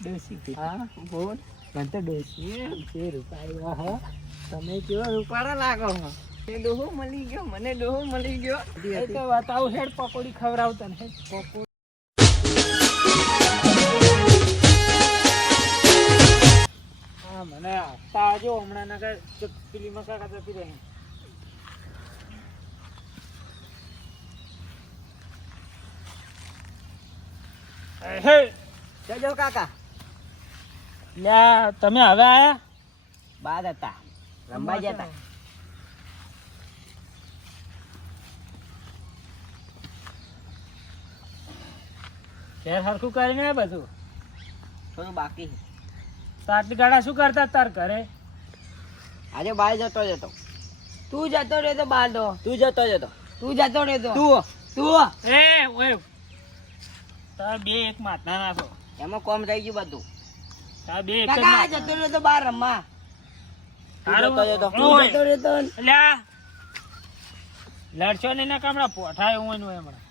ડોસી હા બોલ. મને તો ડોસી છે રૂપાળા હો. તમે કેવા રૂપાળા લાગો હો. એ ડોહો મળી ગયો, મને ડોહો મળી ગયો. એ તો બતાવું હેડ પકોડી ખવડાવતા ને પકોડી. હા મને આપતા આવજો હમણાં ના કઈ પેલી મકા જતી રહી. હે જજો કાકા. લ્યા તમે હવે આયા? બાદ હતા રંબા જતા. ઘેર હરખું કરીને બધું થોડું બાકી. તો આટલી ગાડા શું કરતા તાર ઘરે? આજે બહાર જતો જતો. તું જતો રહેતો બહાર તો. તું જતો જતો. તું જતો રહેતો. તું એ ઓય તાર બે એક માથના નાખો. એમાં કોમ થઈ ગયું બધું. તાર બે એક કાકા જતો રહેતો બહાર રમવા. જતો જતો. જતો રહેતો. લ્યા લડશો ને ના કામડા પોઠાય હોય ને હમણાં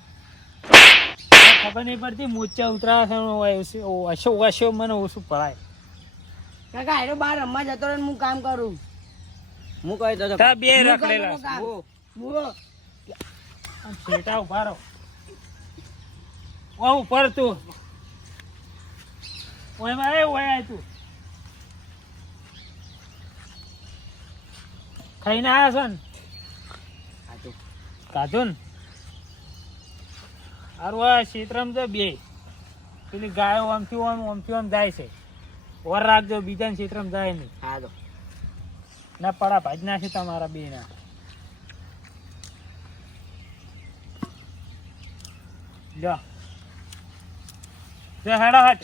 ખબર નહીં પડતી મૂચા ઉતરાસણ હોય ઓછો ઓછો મને ઓછું પડાય. કાકા એનો બહાર રમવા જતો રહે હું કામ કરું. હું કહી દો તાર બે રખડેલા હું છેટા ઉભા રહો. ઓ ઉપર તું ઓય માં ઓય આય તું ખાઈને આવ્યા છો ને? કાધું ને સારું આ ક્ષેત્રમાં તો બે પેલી ગાયો આમથી આમ જાય છે. ઓર રાખજો બીજા ક્ષેત્રમાં જાય નહીં. હા તો ના પડા ભાજ નાખે તમારા બે ના. લ્યો જો હેડા હાટ.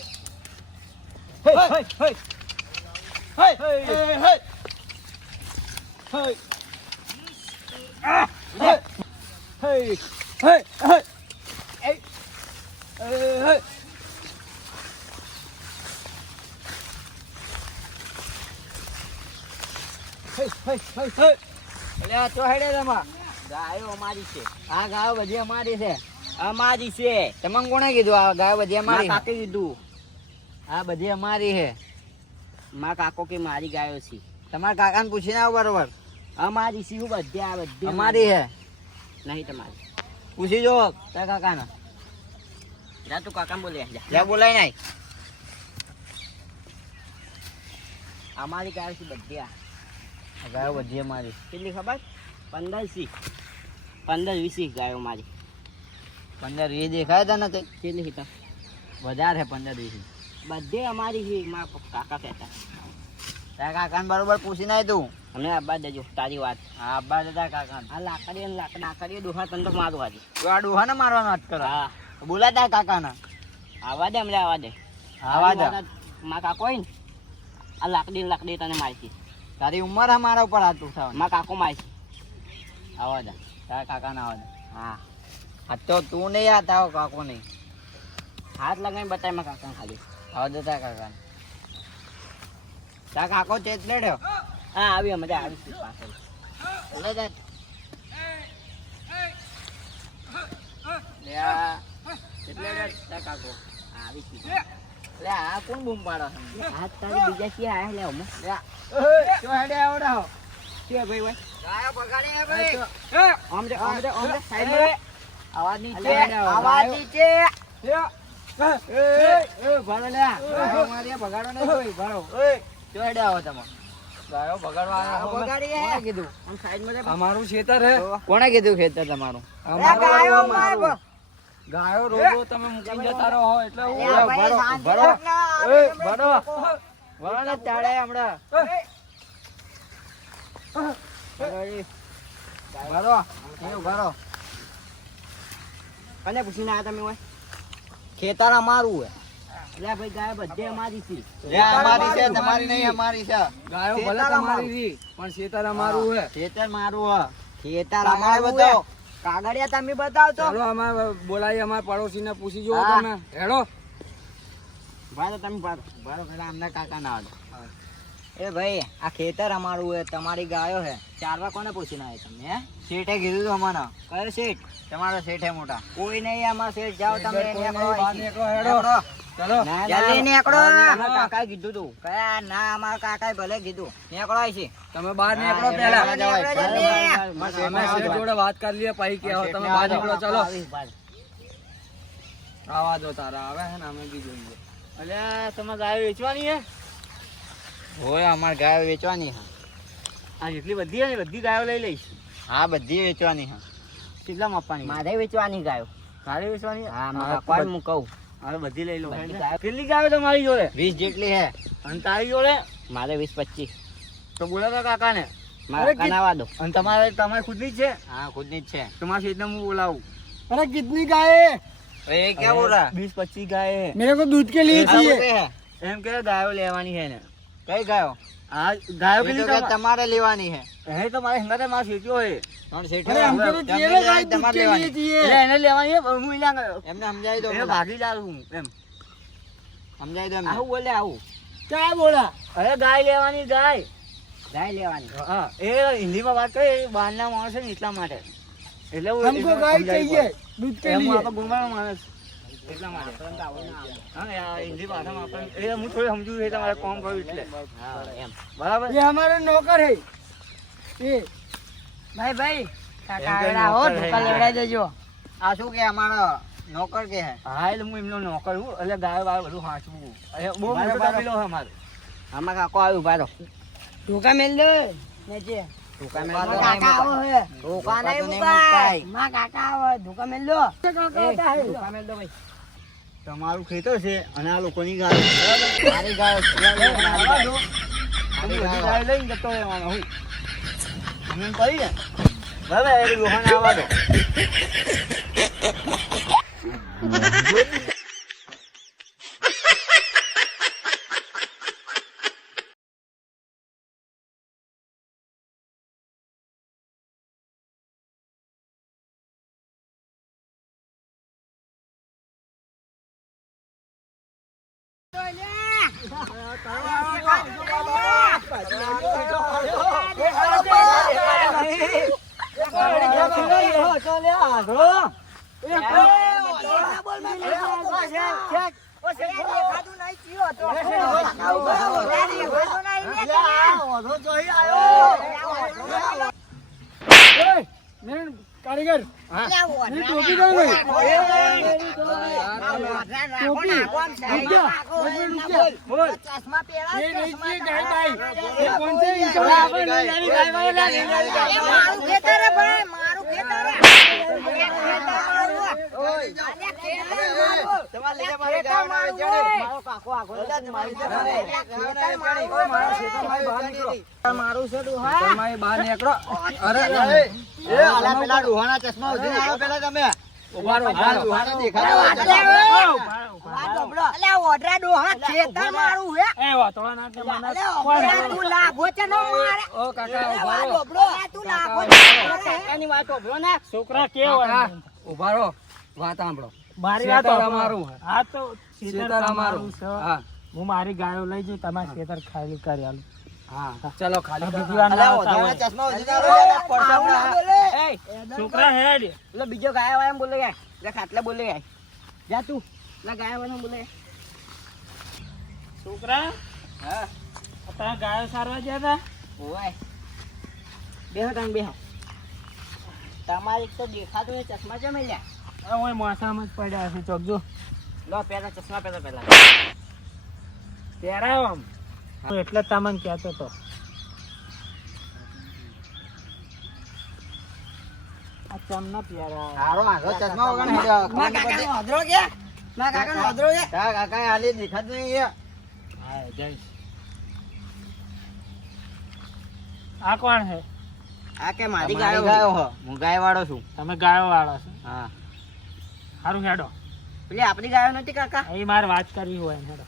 ગાયો અમારી છે. આ ગાયો બધી અમારી છે. અમારી છે. તમને કોણે કીધું આ ગાયો બધી અમારી? કાકે કીધું. આ બધી અમારી છે. મારા કાકો કે મારી ગાયો છે. તમારા કાકાને પૂછીને આવો બરોબર. અમારી છે બધી. આ બધી અમારી છે નહીં તમારી. પૂછી જો તારા કાકાને. જા તું કાકાને બોલે જા બોલાય નહીં. અમારી ગાયો છે બધી. આ ગાયો બધી અમારી. કેટલી ખબર? 15 15-20 ગાયો મારી. 15-20 દેખાય તા નથી? કેટલી હતા? વધારે 15-20 બધે અમારી છે. મારા કાકા કહેતા. તારા કાકાને બરોબર પૂછીને આય તું. અમે આબા દેજો તારી વાત. હા આબા દે તારા કાકાને. આ લાકડી ડોહા તને તો મારું આજે. આ ડોહાને મારવાનો વાત કરો. હા બોલા તારા કાકાને. આવા દે અમને આવા દે. આવા દે. મારા કાકો હોય ને આ લાકડી તને મારતી. તારી ઉંમર હે મારા ઉપર હાથ ઉઠાવ. મારા કાકો મારતી. આવા દે તારા કાકાને આવા દે. હા આ તો તું નહીં આ તારો કાકો નહીં. હાથ લગાવીને બતાય મારા કાકાને ખાલી. આવા દે તારા કાકાને. તારા કાકો ચેતલે રહ્યો. હા આવી મજા આવી પાછળ. બોલે જા ચેતલે રહ્યો તારા કાકો. આવી લે આ કોણ બૂમ પાડો? હાથ તારી બીજા કે આયા લે હમ. લે જો હેડે આવડાવ. કે ભાઈ ભાઈ ગાયો બગાડે હે ભાઈ. આમ દે સાઈડ માં. આવાજ નીચે. ભાડો લે. ગાયો મારી બગાડો ને કોઈ ભાડો. જો હેડે આવો તમે. ગાયો બગાડવા બગાડી હે કીધું. આમ સાઈડ માં. અમારું ખેતર હે. કોણે કીધું ખેતર તમારું? ગાયો માર. ગાયો રોજો તમે મૂકી જતા રહો એટલે હું ભરો ને તાળે હમણાં ભરો. કને પૂછીને આયા તમે? ખેતર અમારું હે. એટલે ભાઈ ગાયો બધે અમારી છે. અમારી છે તમારી નહીં. અમારી છે. ગાયો ભલે તમારી છે પણ ખેતર અમારું હે. ખેતર મારું હે. ખેતર અમારું બતાવો. કાગળિયા તમે બતાવતો. ચાલો અમારે બોલાવી અમારા પડોશીને પૂછી જો તમે. હેડો ભાઈ તમે ભાડો પેલા અમને કાકા ના આવડે. એ ભાઈ આ ખેતર અમારું હે. તમારી ગાયો હે. ચારવા કોને પૂછીને આવ્યા તમે? હે શેઠે કીધું તું અમને. કયો શેઠ? તમારો શેઠ હે મોટા. કોઈ નહીં અમારા શેઠ. જાઓ તમે. હેડો ચલો ના, જલ્દી નીકળો. અમારા કાકાએ કીધું તું. કયા ના, અમારા કાકાએ ભલે કીધું. નીકળો અહીંથી. તમે બહાર નીકળો હા, પહેલા નીકળો જલ્દી. અમે શેઠ જોડે વાત કરી લઈએ પછી કે આવો તમે બહાર નીકળો ચલો આવા દો તારા આવે છે ને અમે બી જોઈએ અલ્યા તમારે ગાય વેચવાની હે? હોય અમારે ગાયો વેચવાની હા. આ જેટલી બધી હે ને બધી ગાયો લઈ લઈશ. હા, બધી વેચવાની હા. કેટલામાં આપવાની? મારે વેચવાની ગાયો. ગાડી વેચવાની? હા, મારા કાકાએ હું કહું. હવે બધી લઈ લો. બધી ગાયો. કેટલી ગાયો તમારી જોડે? 20 જેટલી હે. અને તારી જોડે? મારે 20-25. તો બોલાવો કાકાને. મારા કનાવા દો. અને તમારી ખુદની જ છે? હા, ખુદની જ છે. તમારા શેઠને હું બોલાવું. અરે કિતની ગાય એ ક્યાં બોલ રહા? 20-25 ગાય હે. મેરે કો દૂધ કે लिए चाहिए એમ કે ગાયો લેવાની છે ને. કઈ ગાયો? આ ગાયો ये કેટલી तो क्या તમારે લેવાની है? હે તમારે હંગાતે મારો શેઠિયો હે. और सेठ अरे हमको तो चाहिए ना गाय दूध के लिए चाहिए એટલે એને લેવાની હે, હું એના એમને સમજાવી દો એ ભાગીદાર હું એમ. સમજાવી દો એમને. આવું બોલે આવું. क्या बोला અરે ગાય લેવાની ગાય. ગાય લેવાની. હા એ હિન્દીમાં વાત કરે એ બહારના માણસ છે ને એટલા માટે. એટલે હું हमको गाय चाहिए दूध के એમ હું लिए આપણો ગુણવાળો માણસ એટલા માટે. હા આ હિન્દી ભાષામાં આપણે એ હું થોડી સમજુ છે તમારે કોમ કર્યું એટલે હા, એમ. બરાબર. ये हमारे नौकर है ये ભાઈ ભાઈ કાકા આવેલા હો, ધોકા લેવડાવી દેજો. આ શું કે અમારો નોકર કે હે? હા એટલે હું એમનો નોકર હું એટલે ગાય બાય બધું હાંચવું. બહુ બરાબર. મોટો તબેલો છે અમારે. આમાં કાકો આવ્યું બારો. ધોકા મેલ દે નીચે. ધોકા મેં મારા તો કાકા નહીં આવો હે. ધોકા નહીં નહીં મુકાય. માં કાકા આવે ધોકા મેલ દો. ધોકા મેલ દો ભાઈ. તમારું ખેતર છે અને આ લોકોની ગાય. મારી ગાયો છે. આવા દો. તમે બધી ગાય લઈને જતો રહેવાનો હું. અમે એમ કહી ને બરાબર એ લોહાને આવવા દો. कारीगर मेरी टोपी कहाँ गई टोपी रुक जा बोल ये नहीं चाहिए गाय भाई ये कौन से મારું છે તું હા તમે બહાર નીકળો અરે એ આલા પેલા ડોહાના ચશ્મા ઉધીને આવો પેલા તમે. ઉભા રહો, ઉભા રહો. ડોહાને દેખાડો. એ વાતોળા ના કે મને ઓ કાકા ઉભા રહો છોકરા કેવા ઉભા રહો વાત સાંભળો મારી ખેતર વાત અમારું છે. હા તો ખેતર અમારું હા હું મારી ગાયો લઈ જઉં તમારા ખેતર ખાલી કરી આલું. હા ચલો ખાલી બીજી કરો. વાર ના આલા આવતા ઓઢાના હોય. ચશ્મા ઉધીને આવો. પડતા એય, છોકરા હેડ એટલે બીજો ગાય વાળા બોલે ગાય એટલે ખાટલે બોલે ગાય જા તું એટલે ગાય વાળા બોલે. છોકરા હા તારા ગાયો સારવા ગયા હતા. ઓય બેહો તમે બેહો. તમારી તો દેખાતું એ ચશ્મા છે મેલ્યા. ઓય મોસામાં જ પડ્યા છે ચોકજો લો પેલા ચશ્મા પહેલા પહેરાયો આમ એટલે તમને કહેતો હતો. આ ચમના પહેરાયો. હારો આગળ ચશ્મા વગર હેડ્યો. તારા કાકાએ હાલી દેખાતું નહીં એ. હા જઈશ. આ કોણ છે? આ કે મારી ગાયો હો. હું ગાય વાળો છું. તમે ગાયો વાળા છો. હા સારું હેડો. પેલી આપણી ગાયો નથી કાકા. અહીં મારે વાત કરવી હોય એમ હેડો.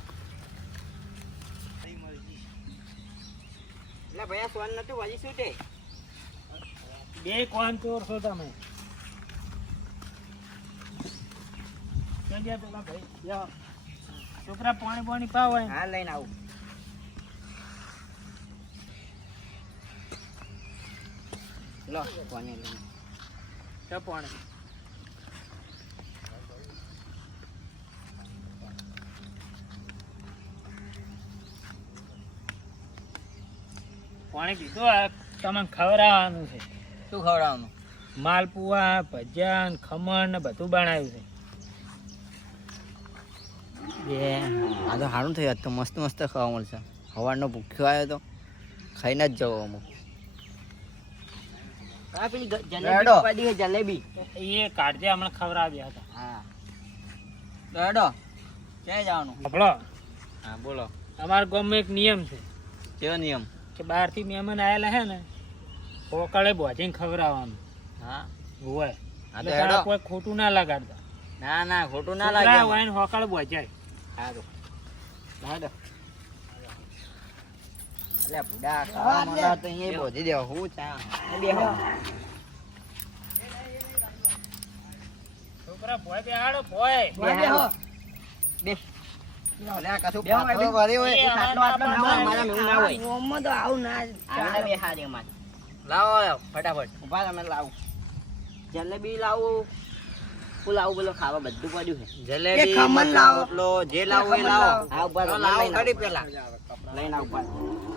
એટલે ભૈયા સોન નતું વળી શું તે? બે કોણ ચોર છો તમે? ક્યાં ગયા પેલા ભાઈ? લ્યો. છોકરા પાણી પાણી પાવ હોય. હા લઈને આવું. લો પાણી લઈને. તો પાણી. પાણી પીધું આ તમને ખવડાવવાનું છે શું ખવડાવવાનું? માલપુઆ ભજીયા ને ખમણ ને બધું બનાવ્યું છે આ તો સારું થયું, આજ તો મસ્ત મસ્ત ખાવા મળશે. સવારનો ભૂખ્યો આવ્યો તો ખાઈને જ જવો અમુક. જલેબી એ કાઢજે હમણાં ખવડાવ્યા હતા. હા દોડો ક્યાં જવાનું? આપણો હા બોલો. અમારા ગામમાં એક નિયમ છે કેવો નિયમ? કે બહારથી મહેમાન આવેલા હે ને હોકાળે ભોજીને ખવડાવવાનું હા હોય. હા તો એટલે તારે હેડો. કોઈ ખોટું ના લગાડતા. ના ના ખોટું ના છોકરા લાગે. હોય ને હોકાળે ભોજાય. સારું હેડો. અલ્યા ભૂડા ખાવા માંડા તો અહીંયા બોધી દેવા. હું ચા બેહો. છોકરા ભોય બેહાડો ભોય. બેહો. બે. અલ્યા કશું પાથરો ભર્યો હોય એ ખાટલો આટલો ના હોય. મારા મેવું ના હોય. ઓમમાં તો આવું ના આને બેહાડે મારે. લાવો ફટાફટ. ઉભા તમે લાવો. જલેબી લાવો. શું લાવું બોલો? ખાવા બધું પડ્યું છે. જલેબી એ ખમણ લાવો. રોટલો જે લાવો એ લાવો. હા ઉભા રહો. લાવો લાવો ખરી પેલા. લઈને આવ ઉભા રહો.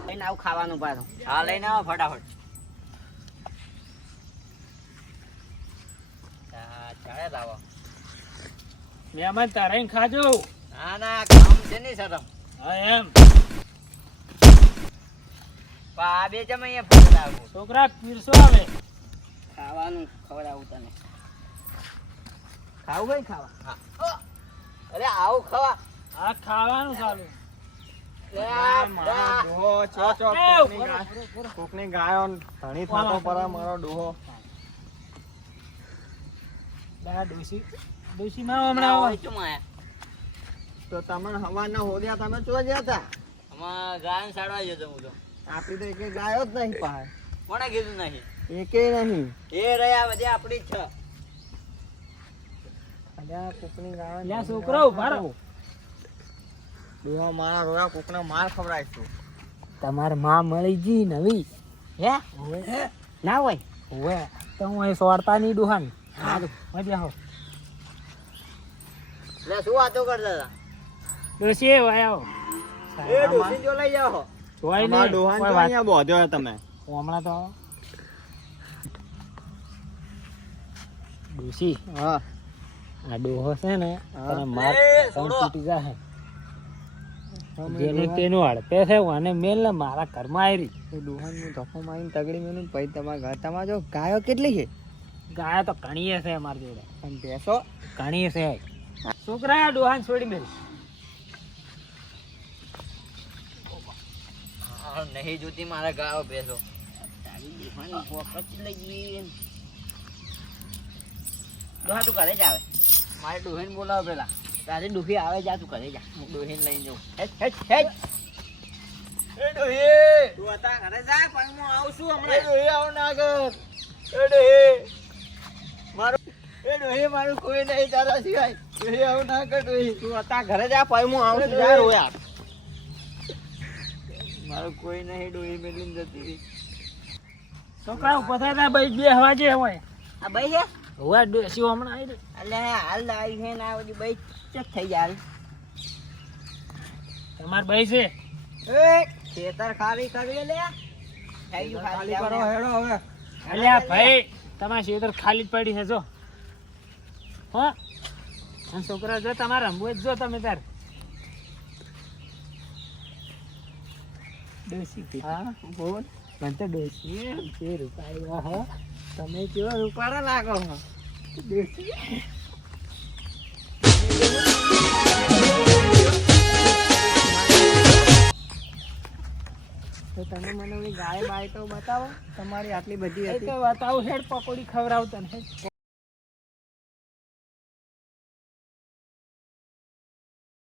લઈને આવ ખાવાનું ઉભા રહો. હા લઈને આવો ફટાફટ. ચાલે લાવો. મહેમાન તારે ખાજો. ના ના કામ છે નહીં શરમ. હા એમ આ બે જમ અહીંયા ફરી લાવું. છોકરા પીરસો આવે. ખાવાનું ખવડાવું તને. ખાવું હોય ખાવા? હા. અરે આવું ખાવા. આ ખાવાનું ચાલુ. કોકની ગાયો ધણી ફાટો પર મારો ડોહો ડોશીમાં હમણાં હોય ચુમ આયા. તો તમે હવાના હોદ્યા તમે ચો ગયા હતા આમાં ગાયન સાડવા ગયો તો હું તો. આપડી તો એકે ગાયો જ નહીં પાહે કોણે કીધું નહીં? એકે નહીં એ રહ્યા બધી આપણી જ છે. અલ્યા કોકની ગાયો લ્યા છોકરો ઉભા રહો. ડોહો મારા રોયા કોકને માર ખવડાવીશું. તમારે માં મળી જી નવી હે? ના હોય. ઓવે તો હું અહીં સોરતા નહીં ડુહાન. સારું. મજા હો લે શું વાતો કરતા હતા? ડોશી આવો. એ ડોસી જો લઈ જાઓ. જોઈ અમારા નહીં ડોહાને કોઈ જો વાત. અહીંયા બોધ્યો તમે હમણાં તો ડોશી હા આ ડોહો છે ને હા. તને માર એ, કાન છોડો. તૂટી જાય. જેનું તેનું હડપે છે અને મેલ ને મારા ઘરમાં આવી ડોહાનું ધક્કો મારીને તગડી મેલું પછી તમારા ઘર તમારા જો ગાયો કેટલી છે ગાય તો ઘણીએ છે અમારી જોડે અને ભેંસો ઘણીએ છે છોકરા ડોહાન છોડી મેલ. હા, નહીં જોતી મારા ગાયો ભેંસો. તારી દુકાન પોપટ લઈ જઈએ. ડોહા તું ઘરે જ આવે. મારે ડોહીને બોલાવો પેલા. તારી ડોહી આવે જા તું ઘરે જા. હું ડોહીને લઈને જાઉં. Hat hat hat. એ ડોહી તું હતા ઘરે જા પણ હું આવું છું હમણાં. એ ડોહી આવ ના કર. એ ડોહી મારું એ ડોહી મારું કોઈ નહીં તારા સિવાય. ડોહી આવ ના કર ડોહી. તું હતા ઘરે જા પણ હું આવું છું જા રોયા. મારું કોઈ નહીં ડોહી મેલીને જતી રહી. છોકરા ઉભા થયા ભાઈ બે હવા જે હોય આ ભાઈ છે? હવે ડોશી હમણાં આવી રહી. અલ્યા હાલ આવી છે ને આ બધી ભાઈ ચેક થઈ જાય. તમાર ભાઈ છે એ ખેતર ખાલી કરી લે. થઈ ગયું ખાલી કરો હેડો હવે અલ્યા ભાઈ તમારા શેતર ખાલી જ પડી છે જો હો અને છોકરા જો તમારે રમવું જ જો તમે તાર ડોશી હા બોલ મને તો ડોશી છે રૂપાળા હો તમે કેવો રૂપાળા લાગો હો ડોશી તો તમે મને ગાય બાય તો બતાવો તમારી આટલી બધી એ તો બતાવું હેડ પકોડી ખવડાવું તને